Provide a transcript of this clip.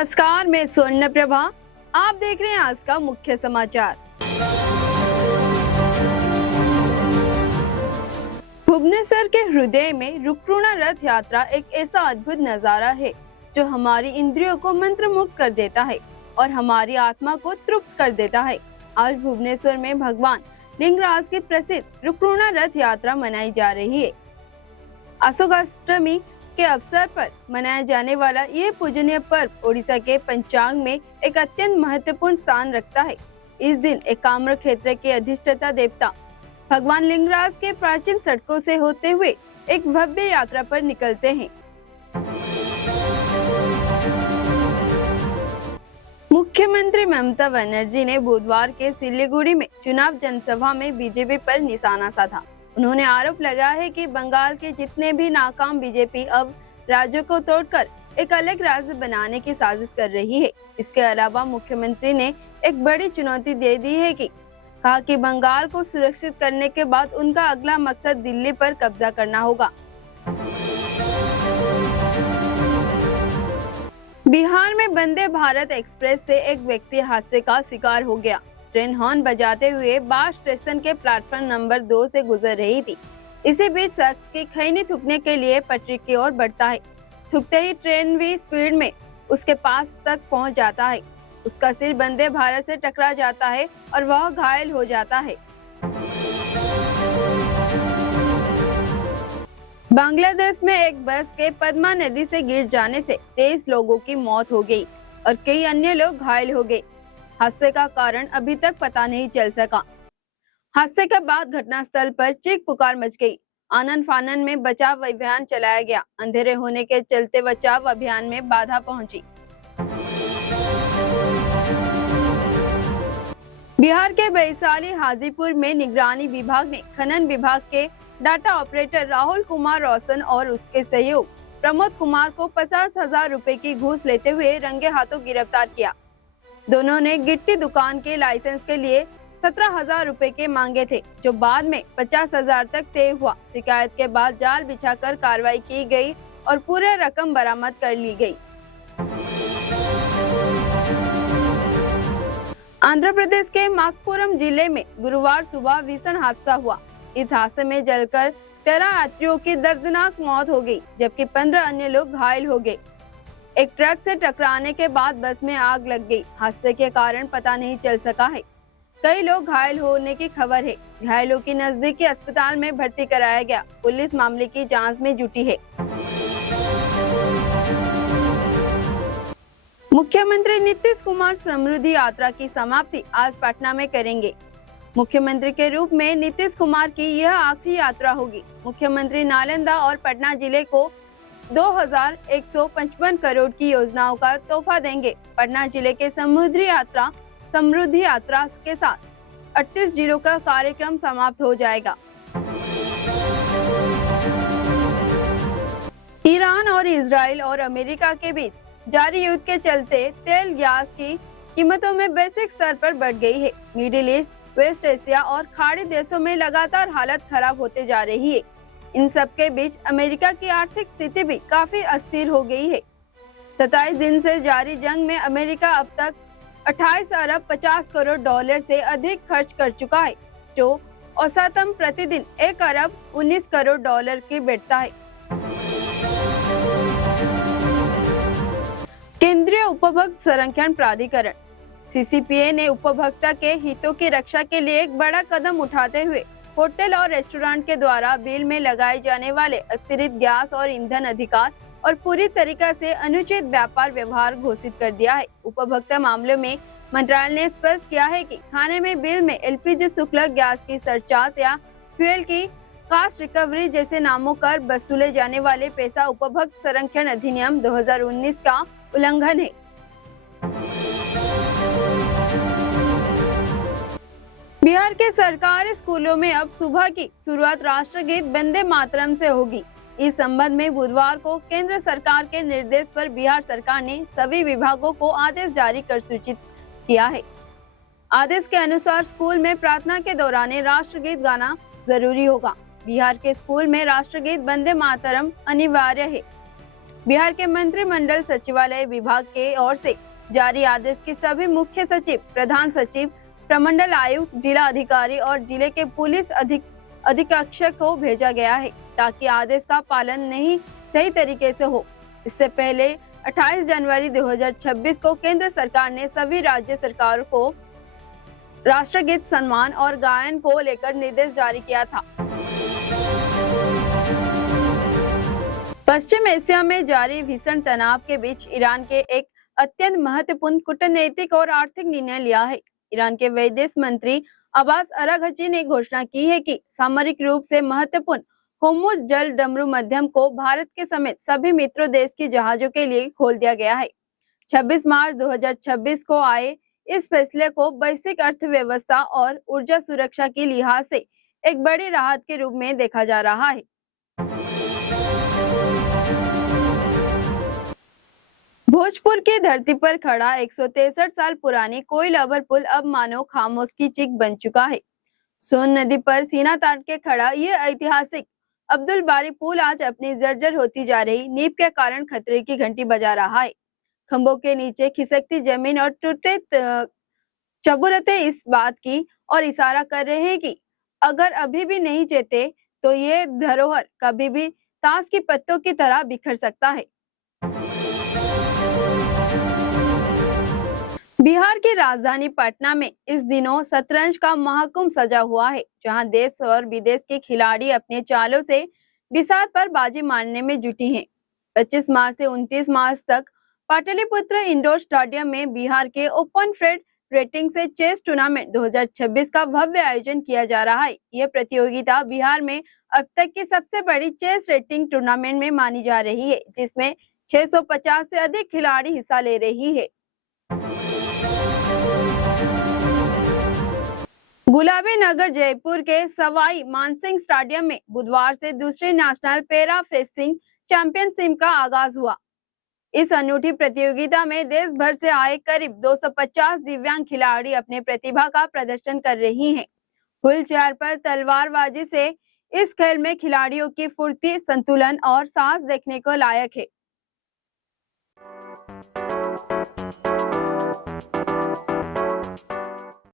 नमस्कार, मैं स्वर्ण प्रभा। आप देख रहे हैं आज का मुख्य समाचार। भुवनेश्वर के हृदय में रुक्रोणा रथ यात्रा एक ऐसा अद्भुत नजारा है जो हमारी इंद्रियों को मंत्रमुग्ध कर देता है और हमारी आत्मा को तृप्त कर देता है। आज भुवनेश्वर में भगवान लिंगराज की प्रसिद्ध रुक्रोणा रथ यात्रा मनाई जा रही है। अशोकाष्टमी के अवसर पर मनाया जाने वाला यह पूजनीय पर्व ओडिशा के पंचांग में एक अत्यंत महत्वपूर्ण स्थान रखता है। इस दिन एकाम्र क्षेत्र के अधिष्ठाता देवता भगवान लिंगराज के प्राचीन सड़कों से होते हुए एक भव्य यात्रा पर निकलते हैं। मुख्यमंत्री ममता बनर्जी ने बुधवार के सिलीगुड़ी में चुनाव जनसभा में बीजेपी पर निशाना साधा। उन्होंने आरोप लगाया है कि बंगाल के जितने भी नाकाम बीजेपी अब राज्यों को तोड़कर एक अलग राज्य बनाने की साजिश कर रही है। इसके अलावा मुख्यमंत्री ने एक बड़ी चुनौती दे दी है कि कहा कि बंगाल को सुरक्षित करने के बाद उनका अगला मकसद दिल्ली पर कब्जा करना होगा। बिहार में वंदे भारत एक्सप्रेस से एक व्यक्ति हादसे का शिकार हो गया। ट्रेन हॉर्न बजाते हुए बास स्टेशन के प्लेटफॉर्म नंबर 2 से गुजर रही थी। इसी बीच शख्स की खैनी थूकने के लिए पटरी की ओर बढ़ता है। थूकते ही ट्रेन भी स्पीड में उसके पास तक पहुंच जाता है। उसका सिर वंदे भारत से टकरा जाता है और वह घायल हो जाता है। बांग्लादेश में एक बस के पद्मा नदी से गिर जाने से 23 लोगों की मौत हो गई और कई अन्य लोग घायल हो गए। हादसे का कारण अभी तक पता नहीं चल सका। हादसे के बाद घटनास्थल पर चीख पुकार मच गई। आनन फानन में बचाव अभियान चलाया गया। अंधेरे होने के चलते बचाव अभियान में बाधा पहुंची। बिहार के वैशाली हाजीपुर में निगरानी विभाग ने खनन विभाग के डाटा ऑपरेटर राहुल कुमार रोशन और उसके सहयोग प्रमोद कुमार को 50,000 रुपए की घूस लेते हुए रंगे हाथों गिरफ्तार किया। दोनों ने गिट्टी दुकान के लाइसेंस के लिए 17,000 रुपए के मांगे थे, जो बाद में 50,000 तक तय हुआ। शिकायत के बाद जाल बिछाकर कार्रवाई की गई और पूरे रकम बरामद कर ली गई। आंध्र प्रदेश के माकपुरम जिले में गुरुवार सुबह भीषण हादसा हुआ। इस हादसे में जलकर 13 यात्रियों की दर्दनाक मौत हो गई, जबकि 15 अन्य लोग घायल हो गए। एक ट्रक से टकराने के बाद बस में आग लग गई। हादसे के कारण पता नहीं चल सका है। कई लोग घायल होने की खबर है। घायलों की नजदीकी अस्पताल में भर्ती कराया गया। पुलिस मामले की जांच में जुटी है। मुख्यमंत्री नीतीश कुमार समृद्धि यात्रा की समाप्ति आज पटना में करेंगे। मुख्यमंत्री के रूप में नीतीश कुमार की यह आखिरी यात्रा होगी। मुख्यमंत्री नालंदा और पटना जिले को 2,155 करोड़ की योजनाओं का तोहफा देंगे। पटना जिले के समृद्धि यात्रा के साथ 38 जिलों का कार्यक्रम समाप्त हो जाएगा। ईरान और इजराइल और अमेरिका के बीच जारी युद्ध के चलते तेल गैस की कीमतों में वैश्विक स्तर पर बढ़ गई है। मिडिल ईस्ट, वेस्ट एशिया और खाड़ी देशों में लगातार हालत खराब होते जा रही है। इन सब के बीच अमेरिका की आर्थिक स्थिति भी काफी अस्थिर हो गई है। 27 दिन से जारी जंग में अमेरिका अब तक 28 अरब 50 करोड़ डॉलर से अधिक खर्च कर चुका है, जो औसतन प्रतिदिन 1 अरब 19 करोड़ डॉलर की बैठता है। केंद्रीय उपभोक्ता संरक्षण प्राधिकरण CCPA ने उपभोक्ता के हितों की रक्षा के लिए एक बड़ा कदम उठाते हुए होटल और रेस्टोरेंट के द्वारा बिल में लगाए जाने वाले अतिरिक्त गैस और ईंधन अधिकार और पूरी तरीके से अनुचित व्यापार व्यवहार घोषित कर दिया है। उपभोक्ता मामलों में मंत्रालय ने स्पष्ट किया है कि खाने में बिल में LPG शुल्क, गैस की सरचार्ज या फ्यूल की कास्ट रिकवरी जैसे नामों कर वसूले जाने वाले पैसा उपभोक्ता संरक्षण अधिनियम 2019 का उल्लंघन है। बिहार के सरकारी स्कूलों में अब सुबह की शुरुआत राष्ट्रगीत वंदे मातरम से होगी। इस संबंध में बुधवार को केंद्र सरकार के निर्देश पर बिहार सरकार ने सभी विभागों को आदेश जारी कर सूचित किया है। आदेश के अनुसार स्कूल में प्रार्थना के दौरान राष्ट्रगीत गाना जरूरी होगा। बिहार के स्कूल में राष्ट्रगीत वंदे मातरम अनिवार्य है। बिहार के मंत्रिमंडल सचिवालय विभाग के ओर से जारी आदेश की सभी मुख्य सचिव, प्रधान सचिव, प्रमंडल आयुक्त, जिला अधिकारी और जिले के पुलिस अधीक्षक को भेजा गया है ताकि आदेश का पालन नहीं सही तरीके से हो। इससे पहले 28 जनवरी 2026 को केंद्र सरकार ने सभी राज्य सरकारों को राष्ट्रगीत सम्मान और गायन को लेकर निर्देश जारी किया था। पश्चिम एशिया में जारी भीषण तनाव के बीच ईरान के एक अत्यंत महत्वपूर्ण कूटनीतिक और आर्थिक निर्णय लिया है। ईरान के विदेश मंत्री अब्बास अराघची ने घोषणा की है कि सामरिक रूप से महत्वपूर्ण होर्मुज जल डमरू माध्यम को भारत के समेत सभी मित्र देश के जहाजों के लिए खोल दिया गया है। 26 मार्च 2026 को आए इस फैसले को वैश्विक अर्थव्यवस्था और ऊर्जा सुरक्षा की लिहाज से एक बड़ी राहत के रूप में देखा जा रहा है। भोजपुर की धरती पर खड़ा 163 साल पुरानी कोयल अवर पुल अब मानो खामोश की चीख बन चुका है। सोन नदी पर सीना तान के खड़ा ये ऐतिहासिक अब्दुल बारी पुल आज अपनी जर्जर होती जा रही नींव के कारण खतरे की घंटी बजा रहा है। खंभों के नीचे खिसकती जमीन और टूटते चबूरते इस बात की और इशारा कर रहे हैं कि अगर अभी भी नहीं चेते तो ये धरोहर कभी भी ताश की पत्तों की तरह बिखर सकता है। बिहार की राजधानी पटना में इस दिनों शतरंज का महाकुंभ सजा हुआ है, जहां देश और विदेश के खिलाड़ी अपने चालों से बिसात पर बाजी मारने में जुटी हैं। 25 मार्च से 29 मार्च तक पाटलिपुत्र इंडोर स्टेडियम में बिहार के ओपन फ्रेड रेटिंग से चेस टूर्नामेंट 2026 का भव्य आयोजन किया जा रहा है। यह प्रतियोगिता बिहार में अब तक की सबसे बड़ी चेस रेटिंग टूर्नामेंट में मानी जा रही है, जिसमें 650 से अधिक खिलाड़ी हिस्सा ले रही है। गुलाबी नगर जयपुर के सवाई मानसिंह स्टेडियम में बुधवार से दूसरे नेशनल पैरा फेंसिंग चैंपियनशिप का आगाज हुआ। इस अनूठी प्रतियोगिता में देश भर से आए करीब 250 दिव्यांग खिलाड़ी अपने प्रतिभा का प्रदर्शन कर रही हैं। व्हील चेयर पर तलवारबाजी से इस खेल में खिलाड़ियों की फुर्ती, संतुलन और साहस देखने को लायक है।